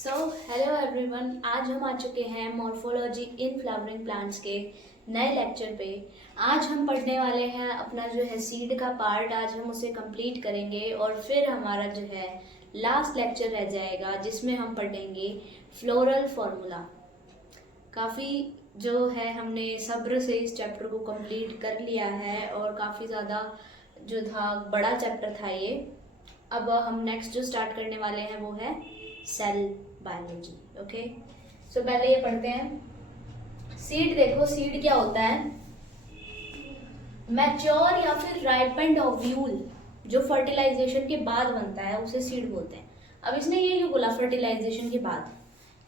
Hello everyone, आज हम आ चुके हैं मॉर्फोलॉजी इन फ्लावरिंग प्लांट्स के नए लेक्चर पे। आज हम पढ़ने वाले हैं अपना जो है सीड का पार्ट, आज हम उसे कंप्लीट करेंगे और फिर हमारा जो है लास्ट लेक्चर रह जाएगा जिसमें हम पढ़ेंगे फ्लोरल फॉर्मूला। काफ़ी जो है हमने सब्र से इस चैप्टर को कंप्लीट कर लिया है और काफ़ी ज़्यादा जो था बड़ा चैप्टर था ये। अब हम नेक्स्ट जो स्टार्ट करने वाले हैं वो है सेल बायोलॉजी। ओके, सो पहले ये पढ़ते हैं सीड। देखो सीड क्या होता है, मैच्योर या फिर राइपेंड ओव्यूल जो फर्टिलाइजेशन के बाद बनता है उसे सीड बोलते हैं। अब इसने ये क्यों बोला फर्टिलाइजेशन के बाद,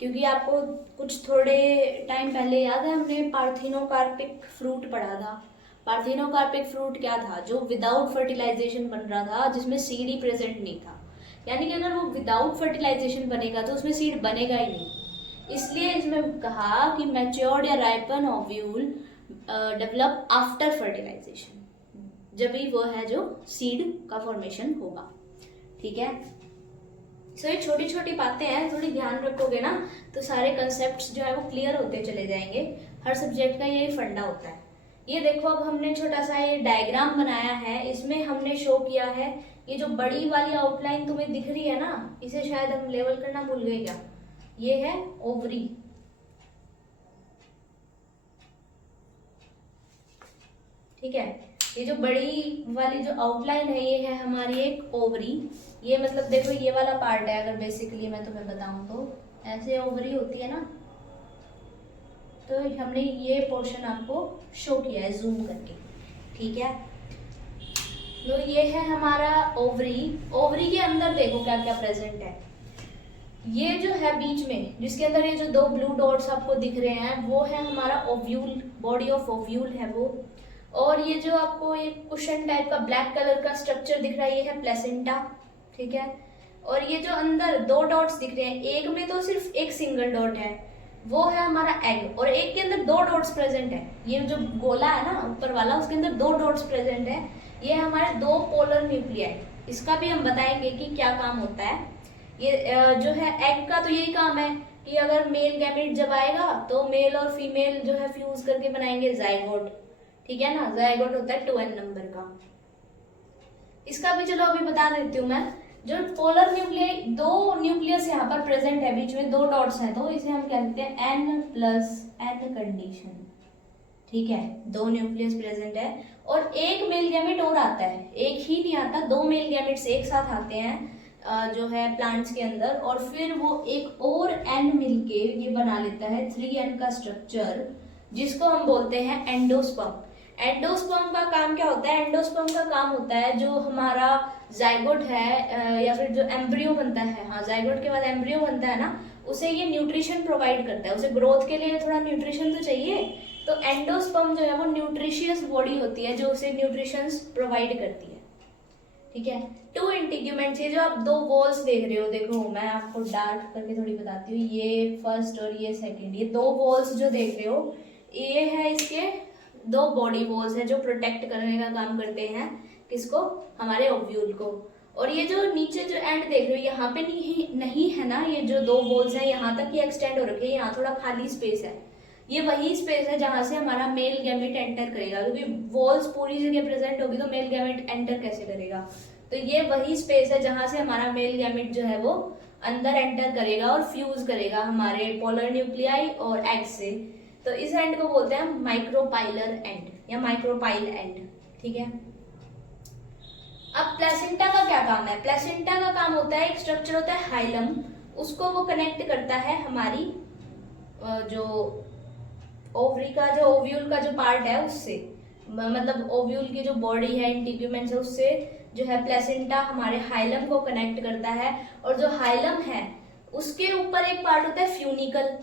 क्योंकि आपको कुछ थोड़े टाइम पहले याद है हमने पार्थिनोकार्पिक फ्रूट पढ़ा था। पार्थिनोकार्पिक फ्रूट क्या था, जो विदाउट फर्टिलाइजेशन बन रहा था, जिसमें सीड ही प्रेजेंट नहीं था। यानी कि अगर वो विदाउट फर्टिलाइजेशन बनेगा तो उसमें सीड बनेगा ही नहीं। इसलिए इसमें कहा कि मैच्योर्ड या ripen ovule develop after fertilisation, जब भी वो है जो सीड का फॉर्मेशन होगा। ठीक है, सो ये छोटी छोटी बातें हैं, थोड़ी ध्यान रखोगे ना तो सारे कंसेप्ट्स जो है वो क्लियर होते चले जाएंगे। हर सब्जेक्ट का यही फंडा होता है। ये देखो, अब हमने छोटा सा ये डायग्राम बनाया है, इसमें हमने शो किया है ये जो बड़ी वाली आउटलाइन तुम्हें दिख रही है ना, इसे शायद हम लेवल करना भूल गए क्या। ये है ओवरी, ठीक है। ये जो बड़ी वाली जो आउटलाइन है ये है हमारी एक ओवरी। ये मतलब देखो ये वाला पार्ट है, अगर बेसिकली मैं तुम्हें बताऊं तो ऐसे ओवरी होती है ना, तो हमने ये पोर्शन आपको शो किया है जूम करके। ठीक है, तो ये है हमारा ओवरी। ओवरी के अंदर देखो क्या क्या प्रेजेंट है। ये जो है बीच में जिसके अंदर ये जो दो ब्लू डॉट्स आपको दिख रहे हैं वो है हमारा ओव्यूल, बॉडी ऑफ ओव्यूल है वो। और ये जो आपको एक कुशन टाइप का ब्लैक कलर का स्ट्रक्चर दिख रहा है ये है प्लेसेंटा। ठीक है, और ये जो अंदर दो डॉट्स दिख रहे हैं, एक में तो सिर्फ एक सिंगल डॉट है, वो है हमारा एग, और एक के अंदर दो डॉट्स प्रेजेंट है। ये जो गोला है ना ऊपर वाला, उसके अंदर दो डॉट्स प्रेजेंट है, ये हमारे दो पोलर न्यूक्लियाई। इसका भी हम बताएंगे कि क्या काम होता है। ये जो है एग का तो यही काम है कि अगर मेल गैमेट जब आएगा तो मेल और फीमेल जो है फ्यूज करके बनाएंगे जाइगोट। ठीक है ना, जाइगोट होता है 2n नंबर का। इसका भी चलो अभी बता देती हूँ मैं। जो पोलर न्यूक्लियाई, दो न्यूक्लियस यहाँ पर प्रेजेंट है, बीच में दो डॉट्स हैं, तो इसे हम कहते हैं n+n कंडीशन। ठीक है, दो न्यूक्लियस प्रेजेंट है और एक मेल गैमेट और आता है, एक ही नहीं आता, दो मेल गैमेट्स एक साथ आते हैं जो है प्लांट्स के अंदर, और फिर वो एक और n मिलके ये बना लेता है 3n का स्ट्रक्चर, जिसको हम बोलते हैं एंडोस्पर्म। एंडोस्पर्म का काम क्या होता है, एंडोस्पर्म का काम होता है जो हमारा जाइगोट है या फिर जो एम्ब्रियो बनता है, हाँ जाइगोट के बाद एम्ब्रियो बनता है ना, उसे ये न्यूट्रिशन प्रोवाइड करता है। उसे ग्रोथ के लिए थोड़ा न्यूट्रिशन तो चाहिए, तो एंडोस्पर्म जो है वो न्यूट्रिशियस बॉडी होती है जो उसे न्यूट्रिशंस प्रोवाइड करती है। ठीक है, टू इंटीग्यूमेंट्स, ये जो आप दो वॉल्स देख रहे हो, देखो मैं आपको डार्क करके थोड़ी बताती हूँ, ये फर्स्ट और ये सेकंड, ये दो वॉल्स जो देख रहे हो ये है इसके दो बॉडी वॉल्स है जो प्रोटेक्ट करने का काम करते हैं किसको, हमारे ओव्यूल को। और ये जो नीचे जो एंड देख रहे हो यहाँ पे नहीं है ना, ये जो दो वॉल्स है यहाँ तक ही एक्सटेंड हो रखे हैं, यहाँ थोड़ा खाली स्पेस है, ये वही स्पेस है जहां से हमारा मेल गैमेट एंटर करेगा, क्योंकि वॉल्स पूरी जगह प्रेजेंट होगी तो मेल गैमेट एंटर कैसे करेगा। तो ये वही स्पेस है जहां से हमारा मेल गैमेट जो है वो अंदर एंटर करेगा और फ्यूज करेगा हमारे पोलर न्यूक्लियाई और एग से। तो इस एंड को बोलते हैं माइक्रोपाइलर एंड या माइक्रोपाइल एंड। ठीक है, अब प्लेसेंटा का क्या काम है। प्लेसेंटा का काम होता है, एक स्ट्रक्चर होता है हाइलम, उसको वो कनेक्ट करता है हमारी जो ओवरी का जो ओव्यूल का जो पार्ट है उससे, मतलब ओव्यूल की जो बॉडी है इंटीग्यूमेंट्स है उससे जो है प्लेसेंटा हमारे हाइलम को कनेक्ट करता है। और जो हाइलम है उसके ऊपर एक पार्ट होता है फ्यूनिकल।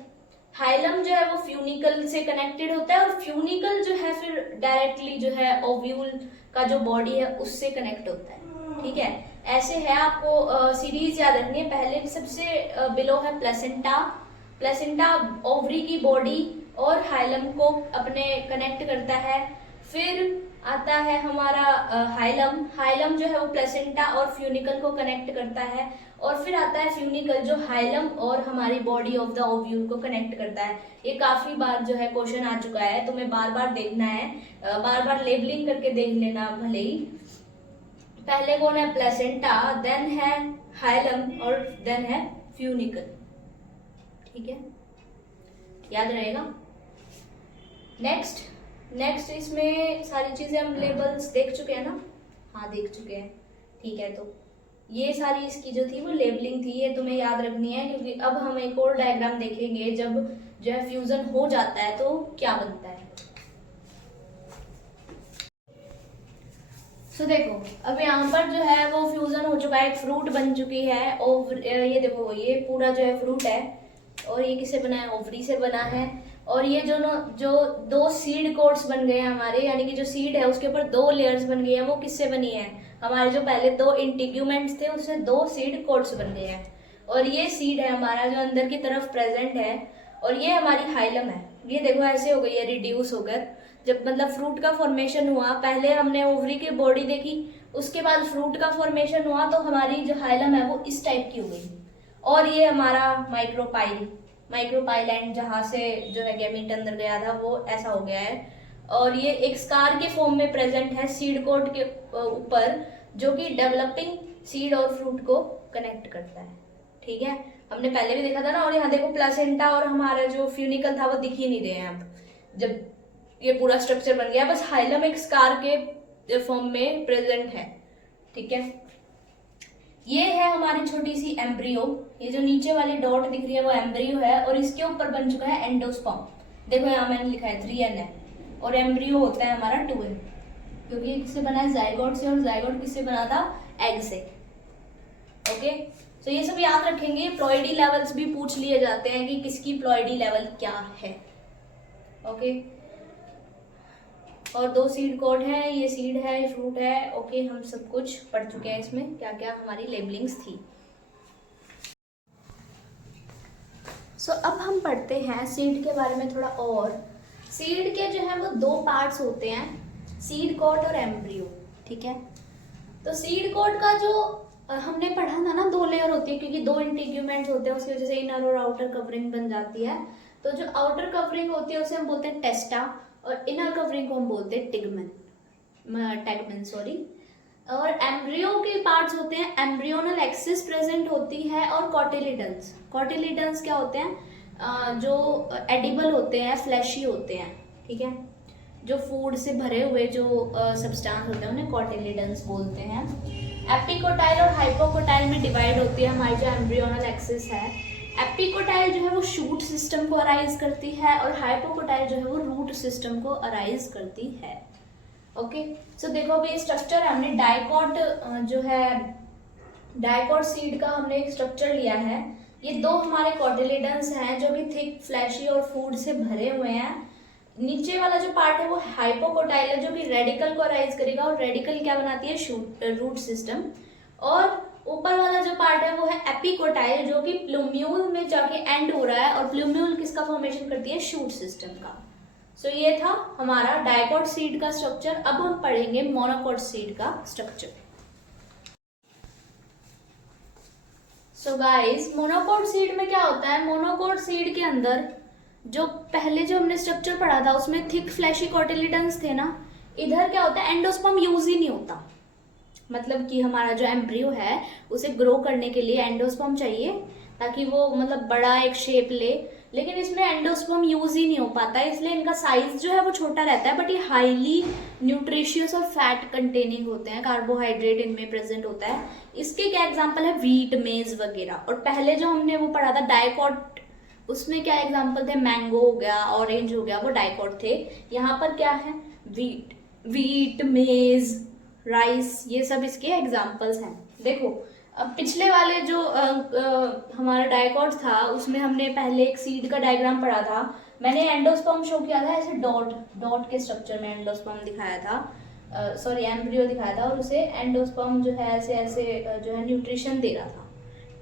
हाइलम जो है वो फ्यूनिकल से कनेक्टेड होता है और फ्यूनिकल जो है फिर डायरेक्टली जो है ओव्यूल का जो बॉडी है उससे कनेक्ट होता है। ठीक है, ऐसे है, आपको सीरीज याद रखनी है। पहले सबसे बिलो है प्लेसेंटा, प्लेसेंटा ओवरी की बॉडी और हाइलम को अपने कनेक्ट करता है, फिर आता है हमारा हाइलम। हाइलम जो है वो प्लेसेंटा और फ्यूनिकल को कनेक्ट करता है। और फिर आता है फ्यूनिकल जो हाइलम और हमारी बॉडी ऑफ द ओव्यूल को कनेक्ट करता है। ये काफी बार जो है क्वेश्चन आ चुका है, तुम्हें बार बार देखना है, बार बार लेबलिंग करके देख लेना भले ही। पहले कौन है? प्लेसेंटा, देन है हाइलम और देन है फ्यूनिकल। ठीक है, याद रहेगा। नेक्स्ट इसमें सारी चीजें हम लेबल्स देख चुके हैं ना? हाँ देख चुके हैं। ठीक है, तो ये सारी इसकी जो थी वो लेबलिंग थी, ये तुम्हें याद रखनी है, क्योंकि अब हम एक और डायग्राम देखेंगे जब जो है फ्यूजन हो जाता है तो क्या बनता है। तो देखो अब यहाँ पर जो है वो फ्यूजन हो चुका है, एक फ्रूट बन चुकी है। और ये देखो ये पूरा जो है फ्रूट है, और ये किससे बना है? ओवरी से बना है। और ये जो दो सीड कोट्स बन गए हैं हमारे, यानी कि जो सीड है उसके ऊपर दो लेयर्स बन गई है, वो किससे बनी है? हमारे जो पहले दो इंटीग्यूमेंट्स थे उससे दो सीड कोट्स बन गए हैं। और ये सीड है हमारा जो अंदर की तरफ प्रेजेंट है, और ये हमारी हाइलम है। ये देखो ऐसे हो गई है रिड्यूस होकर। जब मतलब फ्रूट का फॉर्मेशन हुआ, पहले हमने ओवरी की बॉडी देखी, उसके बाद फ्रूट का फॉर्मेशन हुआ तो हमारी जो हाइलम है वो इस टाइप की हो गई। और ये हमारा माइक्रोपाइल एंड जहां से जो है गैमीट अंदर गया था वो ऐसा हो गया है। और ये एक स्कार के फॉर्म में प्रेजेंट है सीड कोट के ऊपर, जो कि डेवलपिंग सीड और फ्रूट को कनेक्ट करता है। ठीक है, हमने पहले भी देखा था ना। और यहाँ देखो प्लासेंटा और हमारा जो फ्यूनिकल था वो दिख ही नहीं रहे हैं अब, जब ये पूरा स्ट्रक्चर बन गया। बस हाइलम एक स्कार के फॉर्म में प्रेजेंट है। ठीक है, ये है हमारी छोटी सी एम्ब्रियो। ये जो नीचे वाली डॉट दिख रही है वो एम्ब्रियो है, और इसके ऊपर बन चुका है एंडोस्पर्म। देखो यहाँ मैंने लिखा है 3N है, और एम्ब्रियो होता है हमारा 2N, क्योंकि किससे बना है? जाइगोट से। और जाइगोट किससे बना था? एग से। ओके, तो ये सब याद रखेंगे। प्लॉइडी लेवल्स भी पूछ लिए जाते हैं कि किसकी प्लॉइडी लेवल क्या है। ओके, और दो सीड कोड है, ये सीड है, ये फ्रूट है। ओके, हम सब कुछ पढ़ चुके हैं इसमें क्या क्या हमारी लेबलिंग्स थी। सो अब हम पढ़ते हैं सीड के बारे में थोड़ा और। सीड के जो है वो दो पार्ट्स होते हैं, सीड कोट और एम्ब्रियो। ठीक है, तो सीड कोट का जो हमने पढ़ा था ना, दो लेयर होती है, क्योंकि दो इंटीग्यूमेंट्स होते हैं, उसकी वजह से इनर और आउटर कवरिंग बन जाती है। तो जो आउटर कवरिंग होती है उसे हम बोलते हैं टेस्टा, और इनर कवरिंग को हम बोलते हैं टैगमेन सॉरी। और एम्ब्रियो के पार्ट्स होते हैं, एम्ब्रियोनल एक्सिस प्रेजेंट होती है, और कॉटिलिडन्स। कॉटिलिडन्स क्या होते हैं? जो एडिबल होते हैं, फ्लैशी होते हैं। ठीक है, जो फूड से भरे हुए जो सब्सटेंस होते हैं उन्हें कॉटिलिडन्स बोलते हैं। एपिकोटाइल और हाइपोकोटाइल में डिवाइड होती है हमारी जो एम्ब्रियोनल एक्सिस है। एपिकोटाइल जो है वो शूट सिस्टम को अराइज करती है, और हाइपोकोटाइल जो है वो रूट सिस्टम को अराइज करती है। ओके, सो देखो अभी स्ट्रक्चर है, हमने डाइकॉट जो है डाइकॉट सीड का हमने एक स्ट्रक्चर लिया है। ये दो हमारे कॉटिलिडन्स हैं जो कि थिक, फ्लैशी और फूड से भरे हुए हैं। नीचे वाला जो पार्ट है वो हाइपोकोटाइल है, जो कि रेडिकल को अराइज करेगा, और रेडिकल क्या बनाती है? Root system. और ऊपर वाला जो पार्ट है वो है एपिकोटाइल, जो कि प्लूम्यूल में जाके एंड हो रहा है, और प्लूम्यूल किसका फॉर्मेशन करती है? शूट सिस्टम का। सो ये था हमारा डाइकॉट सीड का स्ट्रक्चर। अब हम पढ़ेंगे मोनोकॉट सीड का structure. So guys, monocot seed में क्या होता है? मोनोकॉट सीड के अंदर जो पहले जो हमने स्ट्रक्चर पढ़ा था उसमें थिक फ्लैशी कॉटिलिडन्स थे ना, इधर क्या होता है? एंडोस्पर्म यूज ही नहीं होता। मतलब कि हमारा जो एम्ब्रियो है उसे ग्रो करने के लिए एंडोस्पर्म चाहिए, ताकि वो मतलब बड़ा एक शेप ले, लेकिन इसमें एंडोस्पर्म यूज ही नहीं हो पाता है, इसलिए इनका साइज जो है वो छोटा रहता है। बट ये हाईली न्यूट्रिशियस और फैट कंटेनिंग होते हैं, कार्बोहाइड्रेट इनमें प्रेजेंट होता है। इसके क्या एग्जाम्पल है? व्हीट, मेज वगैरह। और पहले जो हमने वो पढ़ा था डाइकॉट, उसमें क्या एग्जाम्पल थे? मैंगो हो गया, ऑरेंज हो गया, वो डाइकॉट थे। यहाँ पर क्या है? व्हीट, मेज, राइस, ये सब इसके एग्जाम्पल्स हैं। देखो अब पिछले वाले जो हमारा डाइकॉट था उसमें हमने पहले एक सीड का डायग्राम पढ़ा था। मैंने एंडोस्पर्म शो किया था, ऐसे डॉट के स्ट्रक्चर में एंडोस्पर्म दिखाया था, सॉरी एम्ब्रियो दिखाया था, और उसे एंडोस्पर्म जो है ऐसे ऐसे जो है न्यूट्रिशन दे रहा था।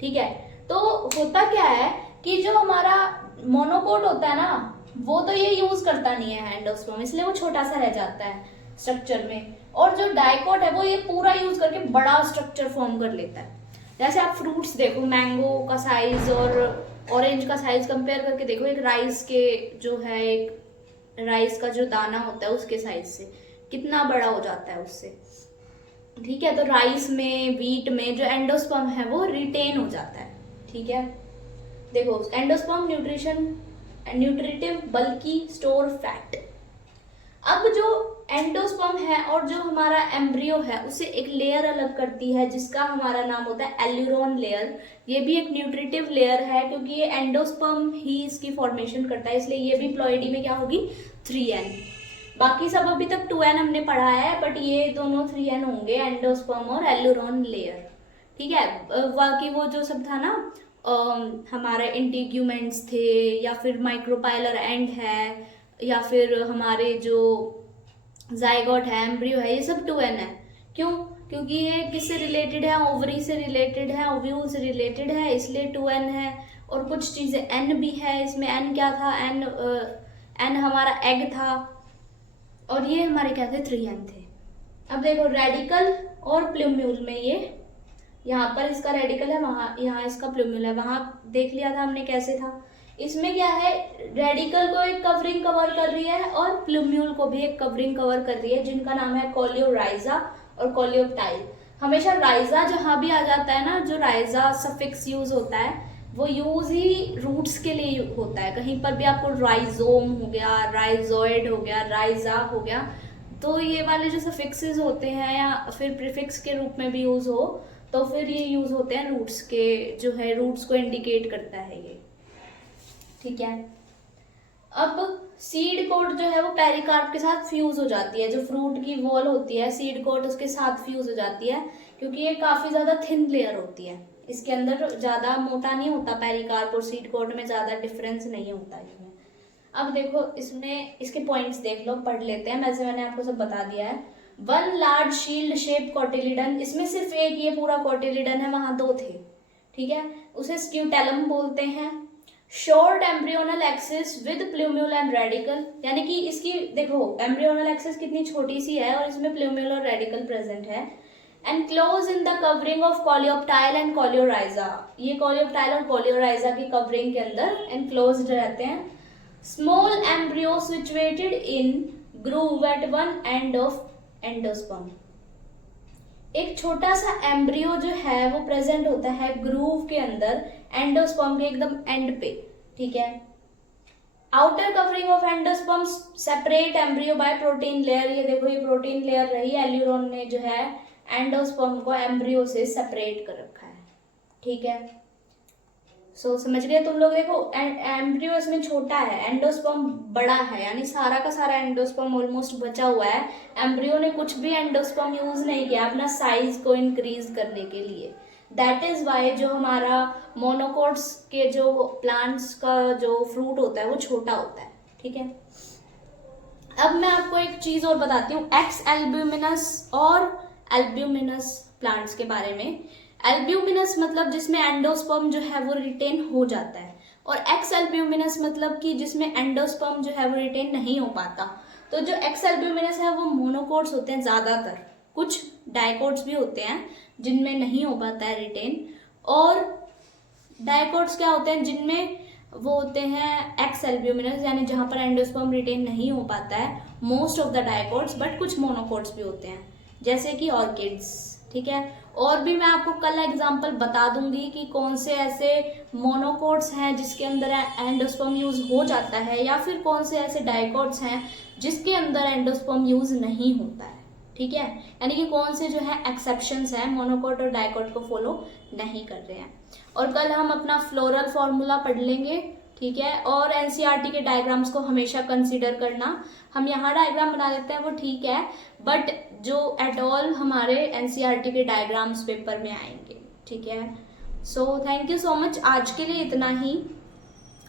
ठीक है, तो होता क्या है कि जो हमारा मोनोकोट होता है ना, वो तो ये यूज करता नहीं है एंडोस्पर्म, इसलिए वो छोटा सा रह जाता है। स्ट्रक्चर में, और जो डाइकोट है वो ये पूरा यूज करके बड़ा स्ट्रक्चर फॉर्म कर लेता है। जैसे आप फ्रूट्स देखो, मैंगो का साइज और ऑरेंज का साइज कंपेयर करके देखो, एक राइस के जो है, एक राइस का जो दाना होता है उसके साइज से कितना बड़ा हो जाता है उससे, ठीक है। तो राइस में, व्हीट में जो एंडोस्पर्म है वो रिटेन हो जाता है, ठीक है। देखो, एंडोस्पर्म न्यूट्रिटिव बल्कि स्टोर फैट। अब जो एंडोस्पर्म है और जो हमारा एम्ब्रियो है उसे एक लेयर अलग करती है जिसका हमारा नाम होता है एल्यूरोन लेयर। ये भी एक न्यूट्रिटिव लेयर है क्योंकि ये एंडोस्पर्म ही इसकी फॉर्मेशन करता है, इसलिए ये भी प्लॉइडी में क्या होगी 3n। बाकी सब अभी तक 2n हमने पढ़ा है, बट ये दोनों 3n होंगे, एंडोस्पर्म और एल्यूरोन लेयर, ठीक है। बाकी वो जो सब था ना, हमारे इंटीग्यूमेंट्स थे, या फिर माइक्रोपाइलर एंड है, या फिर हमारे जो जाइगोट है, एम्ब्रियो है, ये सब 2n है। क्यों? क्योंकि ये किससे रिलेटेड है, ओवरी से रिलेटेड है, ओव्यूल से रिलेटेड है, इसलिए 2n है। और कुछ चीजें n भी है इसमें। n क्या था, n हमारा एग था, और ये हमारे क्या थे 3n थे। अब देखो, रेडिकल और प्लूम्यूल में ये यहाँ पर इसका रेडिकल है, वहां यहाँ इसका प्लूम्यूल है। वहां देख लिया था हमने कैसे था। इसमें क्या है, रेडिकल को एक कवरिंग कवर कर रही है और प्लूम्यूल को भी एक कवरिंग कवर कर रही है, जिनका नाम है कोलियोराइजा और कोलियोप्टाइल। हमेशा राइजा जहां भी आ जाता है ना, जो राइजा सफिक्स यूज होता है वो यूज ही रूट्स के लिए होता है। कहीं पर भी आपको राइजोम हो गया, राइजोइड हो गया, राइजा हो गया, तो ये वाले जो सफिक्सेस होते हैं या फिर प्रीफिक्स के रूप में भी यूज हो, तो फिर ये यूज होते हैं रूट्स के, जो है रूट्स को इंडिकेट करता है ये, ठीक है। अब सीड कोट जो है वो पेरिकार्प के साथ फ्यूज हो जाती है। जो फ्रूट की वॉल होती है, सीड कोट उसके साथ फ्यूज हो जाती है, क्योंकि ये काफी ज्यादा थिन लेयर होती है। इसके अंदर ज्यादा मोटा नहीं होता पेरिकार्प, और सीड कोट में ज्यादा डिफरेंस नहीं होता इसमें। अब देखो, इसमें इसके पॉइंट्स देख लो, पढ़ लेते हैं। वैसे मैंने आपको सब बता दिया है। 1 लार्ज शील्ड शेप कोटिलिडन, इसमें सिर्फ एक ये पूरा कोटिलिडन है, वहां 2 थे, ठीक है। उसे स्क्यूटेलम बोलते हैं। Short embryonal axis with plumule and radical, यानी कि इसकी देखो एम्ब्रियोनल एक्सिस कितनी छोटी सी है और इसमें प्लूम्यूल और रेडिकल प्रेजेंट है। And close in the covering of coleoptile and coleorhiza, ये कोलियोप्टाइल और कोलियोराइजा की कवरिंग के अंदर एनक्लोज्ड रहते हैं। Small embryo situated in groove at one end of endosperm, एक छोटा सा एम्ब्रियो जो है वो प्रेजेंट होता है ग्रूव के अंदर, एंडोस्पर्म के एकदम एंड पे, ठीक है। Outer covering of endosperm separate embryo bye protein layer, ये देखो ये प्रोटीन लेयर रही, एल्यूरोन ने जो है एंडोस्पर्म को एम्ब्रियो से सेपरेट कर रखा है, ठीक है। सो समझ गए तुम लोग। देखो एम्ब्रियो इसमें छोटा है, एंडोस्पर्म बड़ा है, यानी सारा का सारा एंडोस्पर्म ऑलमोस्ट बचा हुआ है। एम्ब्रियो ने कुछ भी एंडोस्पर्म यूज नहीं किया अपना साइज को इंक्रीज करने के लिए। दैट इज वाई जो हमारा मोनोकोट्स के जो प्लांट्स का जो फ्रूट होता है वो छोटा होता है, ठीक है। अब मैं आपको एक चीज और बताती हूँ एक्स एल्ब्यूमिनस और एल्ब्यूमिनस प्लांट्स के बारे में। एल्ब्यूमिनस मतलब जिसमें एंडोस्पर्म जो है वो रिटेन हो जाता है, और एक्स एल्ब्यूमिनस मतलब कि जिसमें एंडोस्पर्म जो है वो रिटेन नहीं हो पाता। तो जो एक्स एल्ब्यूमिनस है वो मोनोकोट्स होते हैं ज्यादातर, कुछ डाइकोट्स भी होते हैं जिनमें नहीं हो पाता है रिटेन, और डाइकोट्स क्या होते हैं जिनमें वो होते हैं एक्स एल्ब्यूमिनस, यानी जहां पर एंडोस्पर्म रिटेन नहीं हो पाता है most of the dicots, but कुछ मोनोकोट्स भी होते हैं जैसे कि ऑर्किड्स, ठीक है। और भी मैं आपको कल एग्जांपल बता दूंगी कि कौन से ऐसे मोनोकोट्स हैं जिसके अंदर एंडोस्पर्म यूज हो जाता है, या फिर कौन से ऐसे डाइकोट्स हैं जिसके अंदर एंडोस्पर्म यूज नहीं होता है, ठीक है। यानी कि कौन से जो है एक्सेप्शंस हैं, मोनोकोट और डाइकोट को फॉलो नहीं कर रहे हैं। और कल हम अपना फ्लोरल फॉर्मूला पढ़ लेंगे, ठीक है। और एनसीईआरटी के डायग्राम्स को हमेशा कंसीडर करना। हम यहाँ डायग्राम बना लेते हैं वो ठीक है, बट जो एट ऑल हमारे एनसीईआरटी के डायग्राम्स पेपर में आएंगे, ठीक है। So thank you so much, आज के लिए इतना ही।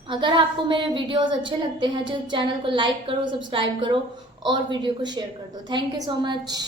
अगर आपको मेरे वीडियोस अच्छे लगते हैं तो चैनल को लाइक करो, सब्सक्राइब करो और वीडियो को शेयर कर दो। Thank you so much.